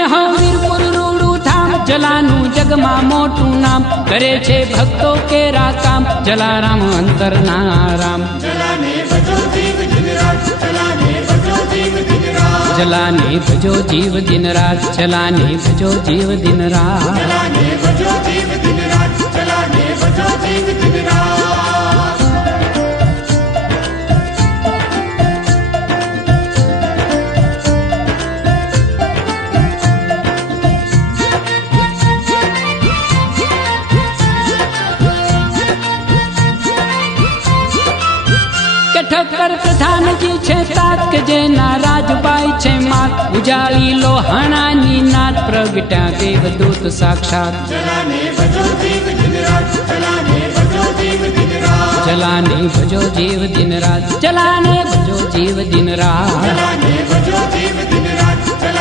માન્ય હો વીરપુર રૂડું ધામ, જલાનું જગમાં મોટું નામ, કરે છે ભક્તો કેરા કામ, જલારામ અંતરના રામ. જલાને ભજો જીવ દિન રાત, જલાને ભજો જીવ દિન રાત, જલાને ભજો જીવ દિન રાત, જલાને ભજો જીવ દિન રાત. જલાને ભજો જીવ દિન રાત, જલાને ભજો જીવ દિન રાત. ઠક્કર પ્રધાનજી છે તાત કે જેના રાજબાઈ છે માત, ઉજાળી લોહાણાની નાત, પ્રગટ્યા દેવદૂત સાક્ષાત. જલાને ભજો જીવ દિન રાત, જલાને ભજો જીવ દિન રાત, જલાને ભજો જીવ દિન રાત, જલાને ભજો જીવ દિન રાત. જલાને ભજો જીવ દિન